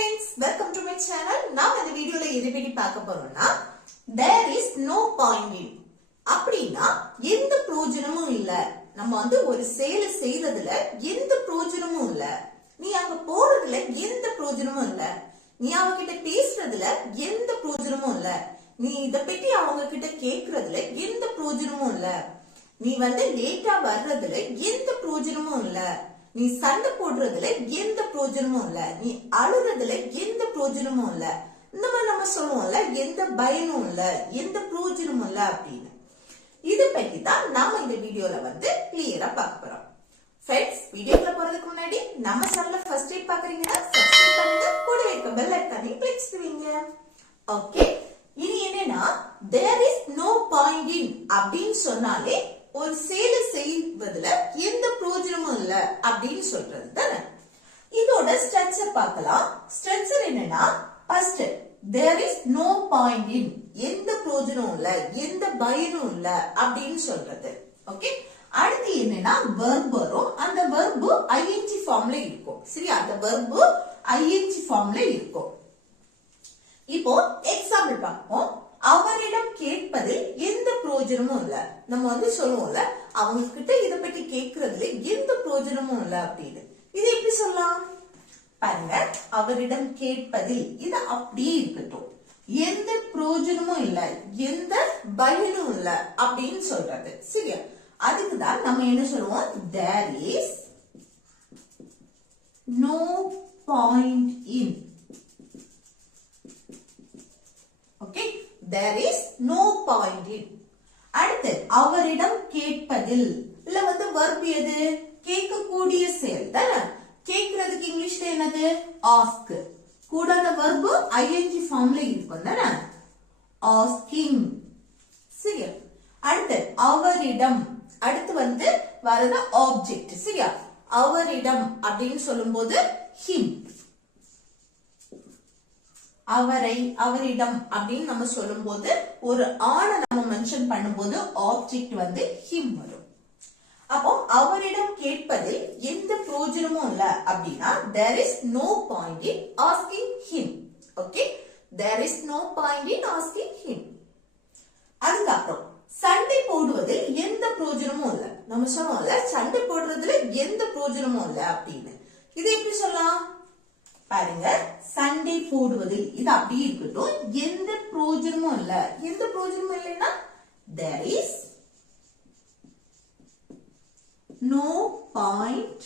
friends, welcome to my channel. நாம் இந்த வீடியோல எதை பத்தி பார்க்க போறோம்னா there is no point in அப்படினா எந்த பிரயோஜனமும் இல்ல. நம்ம வந்து ஒரு செயலை செய்யறதுல எந்த பிரயோஜனமும் இல்ல. நீ அங்க போறதுல எந்த பிரயோஜனமும் இல்ல. நீ அவங்க கிட்ட பேசுறதுல எந்த பிரயோஜனமும் இல்ல. நீ இத பத்தி அவங்க கிட்ட கேக்குறதுல எந்த பிரயோஜனமும் இல்ல. நீ வந்து லேட்டா வர்றதுல எந்த பிரயோஜனமும் இல்ல. நீ சண்டை போடுறதுல எந்த பிரயோஜனமும் இல்ல. நீ அழுறதுல எந்த பிரயோஜனமும் இல்ல. இந்த மாதிரி நம்ம சொல்லுவோம்ல, எந்த பயனும் இல்ல, எந்த பிரயோஜனமும் இல்ல அப்படின்னு. இத பத்தி தான் நாம இந்த வீடியோல வந்து கிளியரா பார்க்க போறோம். ஃப்ரெண்ட்ஸ், வீடியோக்குள்ள போறதுக்கு முன்னாடி நம்ம சேனலை ஃபர்ஸ்ட் டைம் பாக்குறீங்கன்னா சப்ஸ்கிரைப் பண்ணுங்க, கூட இருக்க பெல் ஐகானை கிளிக் செய்வீங்க. ஓகே, இனி என்னன்னா there is no point in அப்படின்னு சொன்னாலே ஒரு செயலை செய்வதுல எந்த பிரயோஜனமும் இல்ல அப்படின்னு சொல்றது தானே. இதோட ஸ்ட்ரக்சர் பார்க்கலாம். ஸ்ட்ரக்சர் என்னன்னா, first there is no point in, எந்த பிரயோஜனமும் இல்ல, எந்த பயனும் இல்ல அப்படின்னு சொல்றது. ஓகே, அடுத்து என்னன்னா verb வரும். அந்த verb ing ஃபார்ம்ல இருக்கும். சரி, அந்த verb ing ஃபார்ம்ல இருக்கும். இப்போ எக்ஸாம்பிள் பார்ப்போம். அவரிடம் கேட்பதில் எந்த பிரயோஜனமும் இல்ல. நம்ம வந்து சொல்லுவோம்ல, அவங்க கிட்ட இத பத்தி கேட்கறதுல எந்த பிரயோஜனமும் இல்ல அப்படின்னு. இது எப்படி சொல்லலாம் பாருங்க. அவரிடம் கேட்பதில் இது அப்படியே இருக்கட்டும், எந்த பிரயோஜனமும் இல்ல, எந்த பயனும் இல்ல அப்படின்னு சொல்றது. சரியா, அதுக்குதான் நம்ம என்ன சொல்லுவோம், there is no point in. Okay, there is no point in. அடுத்து அவரிடம் கேட்பதில் இல்ல வந்து verb எது, கேட்கக்கூடிய செயல் தானே. கேட்கிறதுக்கு இங்கிலீஷ்ல என்னது, ask. கூட அந்த verb ing ஃபார்ம்ல இருக்கும் தானே, asking. சரியா, அடுத்து அவரிடம், அடுத்து வந்து வரது ஆப்ஜெக்ட். சரியா, அவரிடம் அப்படின்னு சொல்லும்போது him. அவரை, அவரிடம் அப்படின்னு நம்ம சொல்லும் போது ஒரு ஆணை நம்ம மென்ஷன் பண்ணும்போது ஆப்ஜெக்ட் வந்து him வரும். அப்போ அவரிடம் கேட்பதில் எந்த பிரயோஜனமும் இல்ல அப்படின்னா there is no point in asking him. Okay, there is no point in asking him. அதுக்கப்புறம் சண்டை போடுவதில் எந்த பிரயோஜனமும் இல்ல. நம்ம சொன்னோம்ல, சண்டை போடுறதுல எந்த பிரயோஜனமும் இல்ல அப்படின்னு. இது எப்படி சொல்லலாம் பாருங்க. சண்டை போடுவதில் இது அப்படியே இருக்கட்டும், எந்த பிரயோஜனமும் இல்ல. எந்த பிரயோஜனமும் இல்லைன்னா there is no point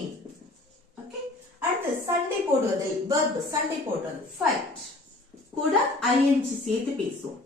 in. Okay, அடுத்து சண்டை போடுவதில் verb, சண்டை போடுறது fight, கூட ing சேர்த்து பேசுவோம்,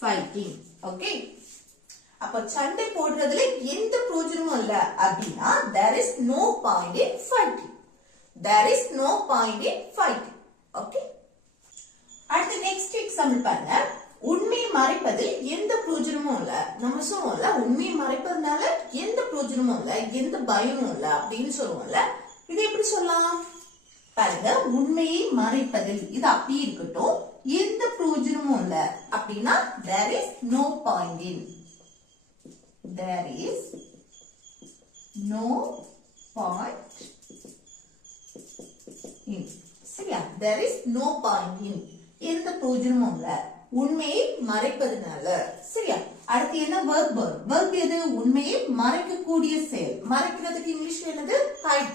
fighting. ஓகே, அப்ப சண்டை போடுறதுல எந்த பிரயோஜனமும் இல்ல அப்படின்னா there is no point in fighting. There is no point in fighting. Okay, அடுத்து நெக்ஸ்ட் எக்ஸாம்பிள் பாருங்க. உண்மை மறைப்பதில் எந்த பிரயோஜனமும் இல்ல. நம்ம சொல்லுவோம்ல, உண்மை மறைப்பதனால எந்த பிரயோஜனமும் இல்ல, எந்த பயனும் இல்ல அப்படின்னு சொல்லுவோம்ல. இது எப்படி சொல்லலாம் பாருங்க. உண்மையை மறைப்பதில் இது அப்படியே இருக்கட்டும், எந்த பிரயோஜனமும் இல்ல அப்படின்னா there is no point in. There is no point in. சரியா, there is no point in, எந்த பிரயோஜனமும் இல்ல, உண்மையை மறைப்பதனால. சரியா, அடுத்து என்ன verb, verb எது, உண்மையை மறைக்கக்கூடிய செயல். மறைக்கிறதுக்கு இங்கிலீஷ்ல என்னது, hide.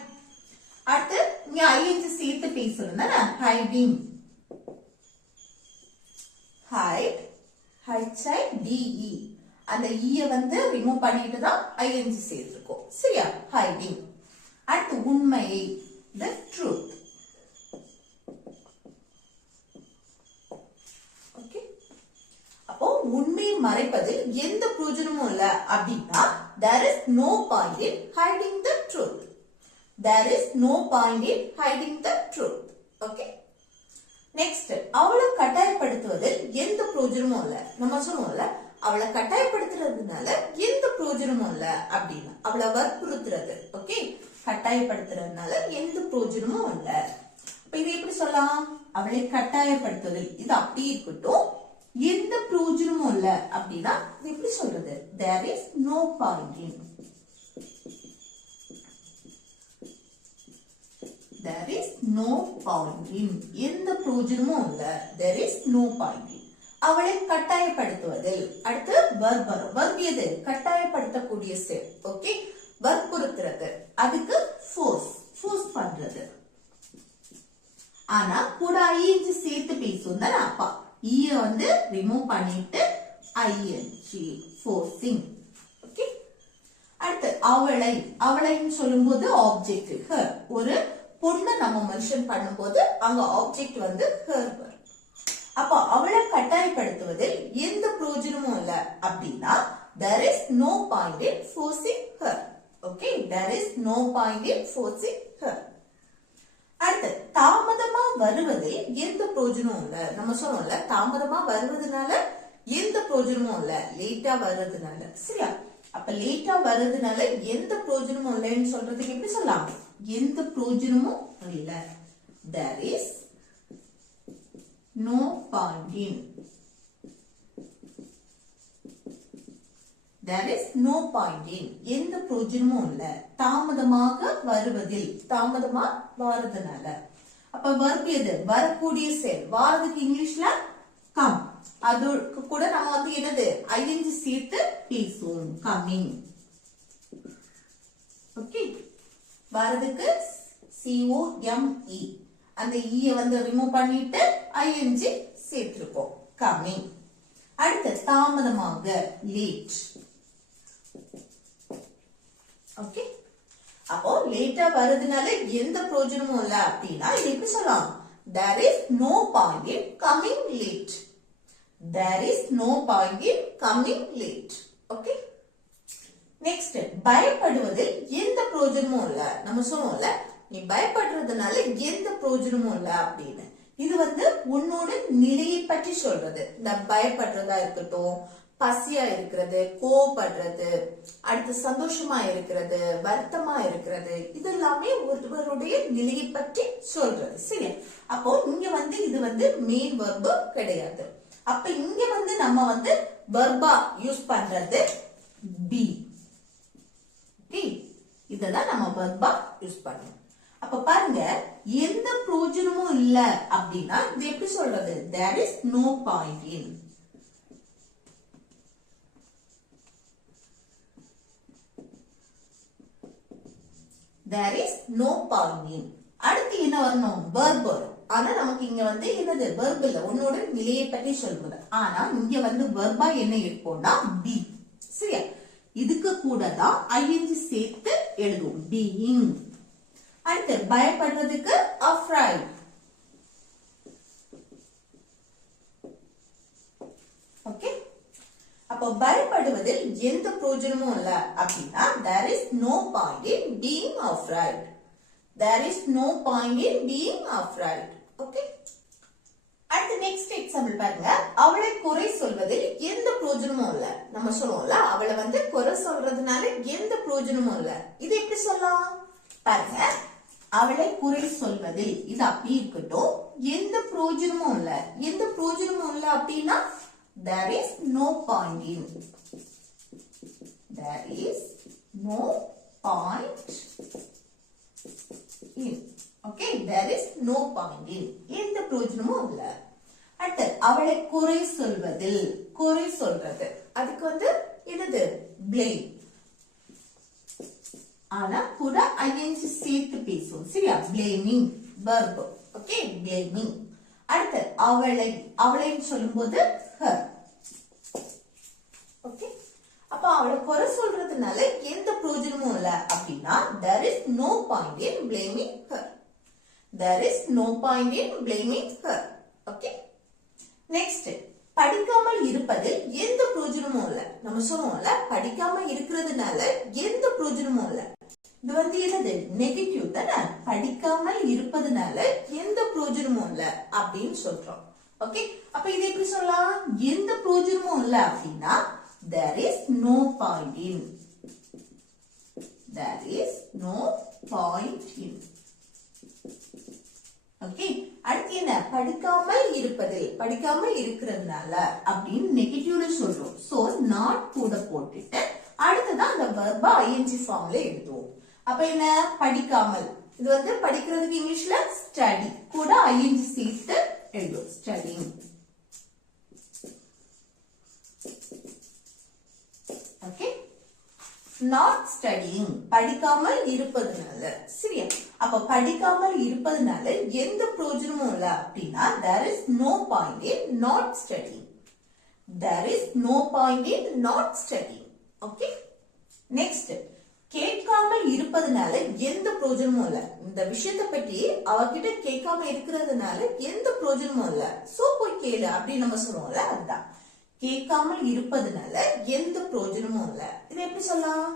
அடுத்து இங்க ing சேர்த்து பேசுறது தானே, hiding. hide, hide, அந்த ஈய வந்து ரிமூவ் பண்ணிட்டு தான் ing சேர்த்திருக்கோம். சரியா, hiding. அடுத்து உண்மையை, the truth. ஓகே, அப்போ உண்மை மறைப்பதில் எந்த பிரயோஜனமும் இல்ல அப்படின்னா there is no point in hiding the truth. There is no point in hiding the truth. Okay, next அவளை கட்டாயப்படுத்துவதில் எந்த பிரயோஜனமும் இல்ல. நம்ம சொல்லுவோம்ல, அவளை கட்டாயப்படுத்துறதுனால எந்த பிரயோஜனமும் இல்ல அப்படின்னா அவளை வற்புறுத்துறது. ஓகே, கட்டாயப்படுத்துறதுனால எந்த பிரயோஜனமும் இல்ல. இப்ப இது எப்படி சொல்லலாம், அவளை கட்டாயப்படுத்துவதில் இது அப்படி இருக்கட்டும், எந்த பிரயோஜனமும் இல்ல அப்படின்னா எப்படி சொல்றது? there is no point in. there is no point in. எந்த பிரயோஜனமும் இல்ல. there is no point in. அவளை கட்டாயப்படுத்துவதில். அடுத்து verb வரும். verb எது? கட்டாயப்படுத்தக்கூடிய செயல். ஓகே, வற்புறுத்துறது. அதுக்கு force பண்றது. ஆனா கூட ing சேர்த்து பேசும் தானே. அப்பா ஈய வந்து ரிமூவ் பண்ணிட்டு ing forcing. ஓகே, அடுத்து அவளைன்னு சொல்லும்போது ஆப்ஜெக்ட் her. ஒரு பொண்ணை நம்ம மென்ஷன் பண்ணும்போது அங்க ஆப்ஜெக்ட் வந்து her வரும். அப்ப அவளை கட்டாயப்படுத்துவதில் எந்த பிரயோஜனமும் இல்ல அப்படின்னா there is no point in forcing her. Okay, there is no point in forcing her. அடுத்து தாமதமா வருவதில் எந்த பிரயோஜனமும் இல்ல. நம்ம சொன்னோம்ல தாமதமா வருவதனால எந்த பிரயோஜனமும் இல்ல, லேட்டா வர்றதுனால. சரியா? அப்ப லேட்டா வர்றதுனால எந்த பிரயோஜனமும் இல்லைன்னு சொல்றதுக்கு எப்படி சொல்லலாம்? எந்த பிரயோஜனமும் இல்ல. there is no point in. there is no point in. எந்த பிரயோஜனமும் இல்ல தாமதமாக வருவதில், தாமதமா வாரதுனால. அப்ப verb எது? வரக்கூடிய செயல். வாரதுக்கு இங்கிலீஷ்ல come. அதுக்கு கூட நம்ம வந்து என்னது? ing சேர்த்து பேசுவோம். coming. ஓகே, வாரதுக்கு COME. அந்த ஈய வந்து ரிமூவ் பண்ணிட்டு ing சேர்த்திருக்கோம். coming. அடுத்து தாமதமாக late. ஓகே, அப்போ லேட்டா வருதுனால எந்த பிரயோஜனமும் இல்ல அப்படின்னா இது எப்படி சொல்லலாம்? there is no point in coming late. there is no point in coming late. Okay, next பயப்படுவதில் எந்த பிரயோஜனமும் இல்ல. நம்ம சொன்னோம்ல நீ பயப்படுறதுனால எந்த பிரயோஜனமும் இல்ல அப்படின்னு. இது வந்து உன்னோட நிலையை பற்றி சொல்றது. இந்த பயப்படுறதா இருக்கட்டும், பசியா இருக்கிறது, கோவப்படுறது, அடுத்து சந்தோஷமா இருக்கிறது, வருத்தமா இருக்கிறது, இது எல்லாமே ஒருவருடைய நிலையை பற்றி சொல்றது. சரி, அப்போ இங்க வந்து இது வந்து மெயின் வெர்பு கிடையாது. அப்ப இங்க வந்து நம்ம வந்து வெர்பா யூஸ் பண்றது பி. இததான் நம்ம வெர்பா யூஸ் பண்ணணும். அப்ப பாருங்க, எந்த பிரயோஜனமும் இல்ல அப்படின்னா இது எப்படி சொல்றது? there is no point in. there is no point in. அடுத்து என்ன வரணும்? verb வரும். ஆனா நமக்கு இங்க வந்து என்னது? verb இல்ல, உன்னோட நிலையை பற்றி சொல்வது. ஆனா இங்க வந்து verb-ஆ என்ன இருக்கும்னா be. சரியா? இதுக்கு கூட தான் ing சேர்த்து எழுதுவோம். being. அடுத்து பயப்படுறதுக்கு afraid. ஓகே, அப்போ பயப்படுவதில் எந்த பிரயோஜனமும் இல்ல அப்படின்னா there is no point in being afraid. there is no point in being afraid. Okay, அடுத்து நெக்ஸ்ட் எக்ஸாம்பிள் பாருங்க. அவளை குறை சொல்வதில் எந்த பிரயோஜனமும் இல்ல. நம்ம சொல்லுவோம்ல அவளை வந்து குறை சொல்றதுனால எந்த பிரயோஜனமும் இல்ல. இது எப்படி சொல்லலாம்? பாருங்க, அவளை குறை சொல்வதில் இது அப்படி இருக்கட்டும், எந்த பிரயோஜனமும் இல்ல. எந்த பிரயோஜனமும் இல்ல அப்படின்னா there is no point in. there is no point in. okay, there is no point in. எந்த பிரயோஜனமும் இல்ல. அடுத்து அவளை குறை சொல்வதில், குறை சொல்றது அதுக்கு வந்து என்னது? blame. ஆனா கூட ing சேர்த்து பேசுவோம். சரியா? blaming verb. Okay, blaming. அடுத்து அவளைன்னு சொல்லும்போது her. ஓகே, அப்ப அவளை குறை சொல்றதுனால எந்த பிரயோஜனமும் இல்ல அப்படின்னா there is no point in blaming her. there is no point in blaming her. Okay, next படிக்காமல் இருப்பதில் எந்த பிரயோஜனமும் இல்ல. நம்ம சொல்லுவோம்ல படிக்காம இருக்கிறதுனால எந்த பிரயோஜனமும் இல்ல. இது வந்து என்னது? நெகட்டிவ் தானே. படிக்காமல் இருப்பதுனால எந்த பிரயோஜனமும் இல்ல அப்படின்னு சொல்றோம். ஓகே, அப்ப இது எப்படி சொல்லலாம்? எந்த பிரயோஜனமும் இல்ல அப்படின்னா there is no point in. there is no point in. Okay, அடுத்து என்ன படிக்காமல் இருப்பதில் படிக்காமல் இருக்கிறதுனால அப்படின்னு நெகட்டிவ்ல சொல்றோம் சோ நாட் கூட போட்டுட்டு அடுத்ததான் அந்த வெர்பா ஐஎன்ஜி ஃபார்ம்ல எழுதுவோம் அப்ப என்ன படிக்காமல் இது வந்து படிக்கிறதுக்கு இங்கிலீஷ்ல ஸ்டடி கூட ஐஎன்ஜி சேர்த்து எழுதுவோம் ஸ்டடிங் ஓகே நாட் ஸ்டடிங் படிக்காமல் இருப்பதுனால சரியா அப்ப படிக்காமல் இருப்பதுனால எந்த பிரயோஜனமும் இல்ல அப்படின்னா there is no point in not studying there is no point in not studying okay next கேட்காமல் இருப்பதனால எந்த பிரயோஜனமும் இல்ல இந்த விஷயத்தை பற்றி அவகிட்ட கேட்காம இருக்கிறதுனால எந்த பிரயோஜனமும் இல்ல சோ போய் கேளு அப்படின்னு நம்ம சொல்லுவோம்ல அதுதான் கேட்காமல் இருப்பதனால எந்த பிரயோஜனமும் இல்ல இது எப்படி சொல்லலாம்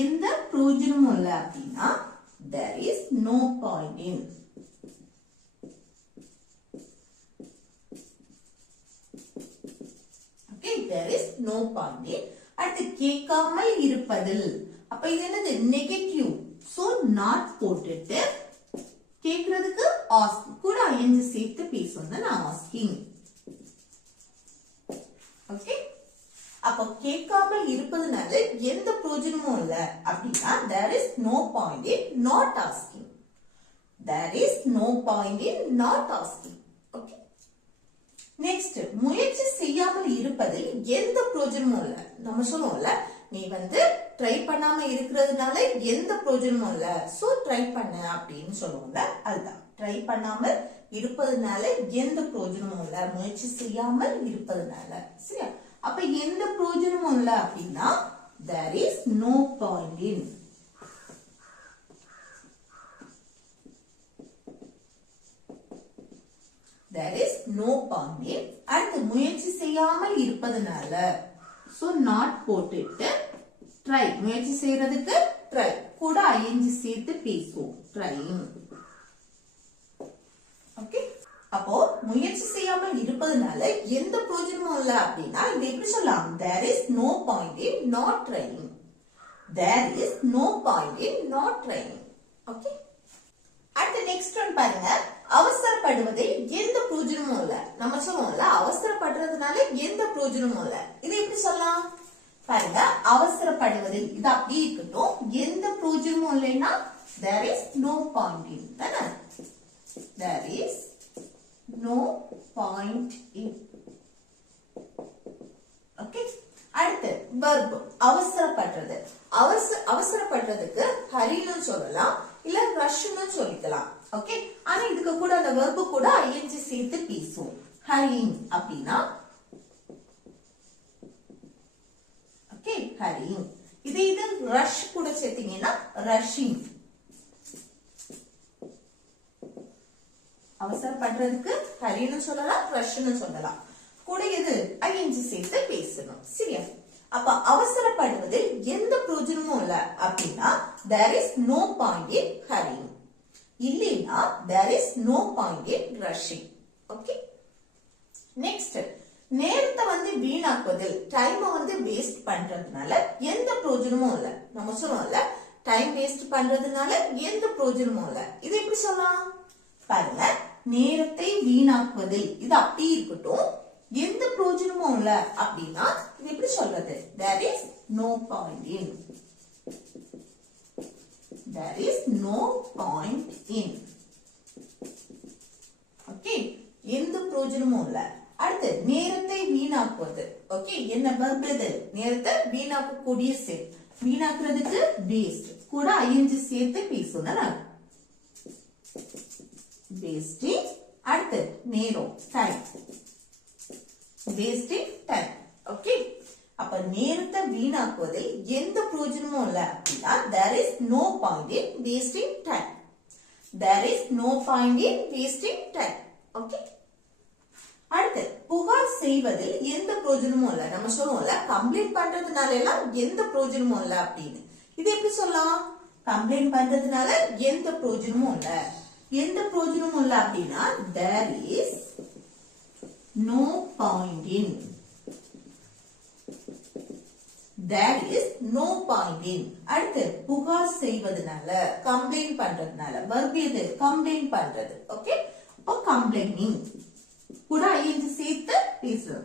எந்த பிரயோஜனமும் இல்ல அப்படின்னா there is no point in okay there is no point in அடுத்து கேட்காமல் இருப்பதில் அப்ப இது என்னது நெகட்டிவ் சோ நாட் போட்டுட்டு கேக்குறதுக்கு ask கூட ஐஎன்ஜி சேர்த்து பேசுவோம் நான் asking ஓகே அப்ப கேட்காமல் இருப்பதனால எந்த பிரயோஜனமும் இல்ல அப்படின்னா there is no point in not asking there is no point in not asking okay next முயற்சி செய்யாமல் இருப்பதில் எந்த பிரயோஜனமும் இல்ல நம்ம சொல்லுவோம்ல நீ வந்து ட்ரை பண்ணாம இருக்கிறதுனால எந்த பிரயோஜனமும் இல்ல சோ ட்ரை பண்ண அப்படின்னு சொல்லுவோம்ல அதுதான் ட்ரை பண்ணாமல் இருப்பதனால எந்த பிரயோஜனமும் இல்ல முயற்சி செய்யாமல் இருப்பதனால சரியா அப்ப எந்த பிரயோஜனமும் இல்ல அப்படின்னா there is no point in there is no point in அடுத்து முயற்சி செய்யாமல் இருப்பதனால சோ நாட் போட்டுட்டு ட்ரை முயற்சி செய்யறதுக்கு ட்ரை கூட ஐஎன்ஜி சேர்த்து பேசுவோம் ட்ரைங் ஓகே அப்போ முயற்சி செய்யாமல் இருப்பதனால எந்த பிரயோஜனமும் இல்ல அப்படின்னா இது எப்படி சொல்லலாம் there is no point in not trying there is no point in not trying okay அடுத்து நெக்ஸ்ட் ஒன் பாருங்க அவசரப்படுவதில் எந்த பிரயோஜனமும் இல்ல நம்ம சொல்லுவோம்ல அவசரப்படுறதுனால எந்த பிரயோஜனமும் இல்ல இது எப்படி சொல்லலாம் பாருங்க அவசரப்படுவதில் இது அப்படியே இருக்கட்டும் எந்த பிரயோஜனமும் இல்லைன்னா there is no point in தானே there is no point in okay அடுத்து verb அவசரப்படுறது அவசரப்படுறதுக்கு ஹரின்னு சொல்லலாம் இல்ல ரஷ்னு சொல்லிக்கலாம் ஓகே ஆனா இதுக்கு கூட அந்த verb கூட ஐஎன்ஜி சேர்த்து பேசுவோம் hurrying அப்படினா ஓகே hurrying இது rush கூட சேர்த்தீங்கன்னா rushing அவசரப்படுறதுக்கு ஹரின்னு சொல்லலாம் ரஷ்னு சொல்லலாம் கூட இது ஐஎன்ஜி சேர்த்து பேசணும் சரியா அப்ப அவசரப்படுவதில் எந்த பிரயோஜனமும் இல்ல அப்படின்னா there is no point in hurrying இல்லைன்னா there is no point in rushing okay next நேரத்தை வந்து வீணாக்குவதில் டைம் வந்து வேஸ்ட் பண்றதுனால எந்த பிரயோஜனமும் இல்ல நம்ம சொல்லுவோம்ல டைம் வேஸ்ட் பண்றதுனால எந்த பிரயோஜனமும் இல்ல இது எப்படி சொல்லலாம் பாருங்க நேரத்தை வீணாக்குவதில் இது அப்படி இருக்கட்டும் எந்த பிரயோஜனமும் இல்ல அப்படின்னா இது எப்படி சொல்றது there is no point in there is no point in okay எந்த பிரயோஜனமும் இல்ல அடுத்து நேரத்தை வீணாக்குவது ஓகே என்ன verb இது நேரத்தை வீணாக்கக்கூடிய செல் வீணாக்குறதுக்கு waste கூட ஐஎன்ஜி சேர்த்து பேசணும் wasting அடுத்து நேரம் டைம் wasting time okay அப்ப நேரத்தை வீணாக்குவதில் எந்த பிரயோஜனமும் இல்ல அப்படின்னா there is no point in wasting time there is no point in wasting time okay அடுத்து புகார் செய்வதில் எந்த பிரயோஜனமும் இல்ல நம்ம சொல்லுவோம்ல கம்ப்ளைண்ட் பண்றதுனால எல்லாம் எந்த பிரயோஜனமும் இல்ல அப்படின்னு இது எப்படி சொல்லலாம் கம்ப்ளைண்ட் பண்றதுனால எந்த பிரயோஜனமும் இல்ல எந்த பிரயோஜனமும் இல்ல அப்படின்னா there is no point in there is no point in அடுத்து புகார் செய்வதனால கம்ப்ளைண்ட் பண்றதுனால verb எது கம்ப்ளைண்ட் பண்றது ஓகே அப்போ கம்ப்ளைனிங் கூட ஐஎன்ஜி சேர்த்து பேசுறது.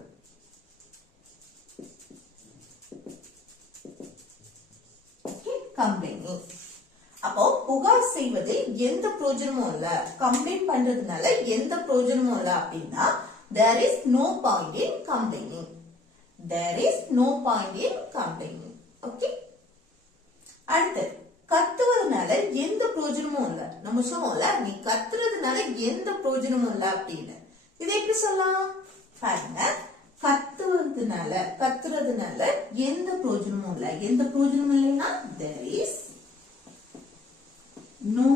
கம்ப்ளைனிங். அப்போ புகார் செய்வதில் எந்த பிரயோஜனமும் இல்ல, கம்ப்ளைண்ட் பண்றதுனால எந்த பிரயோஜனமும் இல்ல அப்படின்னா there is no point in complaining. There is no point in complaining. Okay. அடுத்து கத்துவதனால எந்த பிரயோஜனமும் இல்ல. நம்ம சொன்னோம்ல நீ கத்துறதுனால எந்த பிரயோஜனமும் இல்ல அப்படின்னு. இதை எப்படி சொல்லலாம் பாருங்க. கத்துறதுனால எந்த பிரயோஜனமும் இல்ல. எந்த பிரயோஜனமும் இல்லைன்னா there is no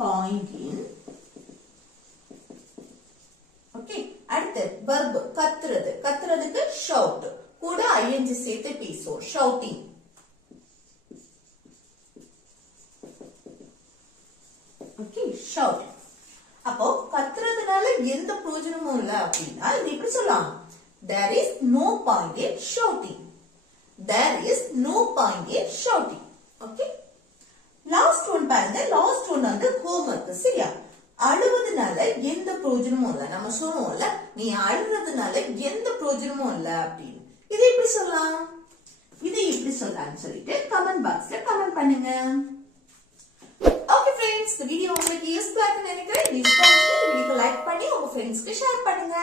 point in. Okay. அடுத்து verb கத்துறதுக்கு shout கூட ing சேர்த்து பேசுவோம் shouting. Okay shout. அப்போ கத்துறதுனால எந்த பிரயோஜனமும் இல்ல அப்படின்னா இது எப்படி சொல்லலாம்? There is no point in shouting. There is no point in shouting. Okay. Last one பாருங்க. லாஸ்ட் ஒன் வந்து ஹோம்வொர்க். சரியா? அழுவதனால எந்த பிரயோஜனமும் இல்ல. நம்ம சொன்னோம்ல நீ அழுறதுனால எந்த பிரயோஜனமும் இல்ல அப்படின்னு. இதை எப்படி சொல்லலாம்? இதை எப்படி சொல்லலாம்னு சொல்லிட்டு கமெண்ட் பாக்ஸ்ல கமெண்ட் பண்ணுங்க. ஓகே ஃப்ரெண்ட்ஸ், இந்த வீடியோ உங்களுக்கு யூஸ்ஃபுல்லா இருக்குன்னு நினைக்கிறேன். இந்த வீடியோக்கு லைக் பண்ணி உங்க ஃப்ரெண்ட்ஸ்க்கு ஷேர் பண்ணுங்க.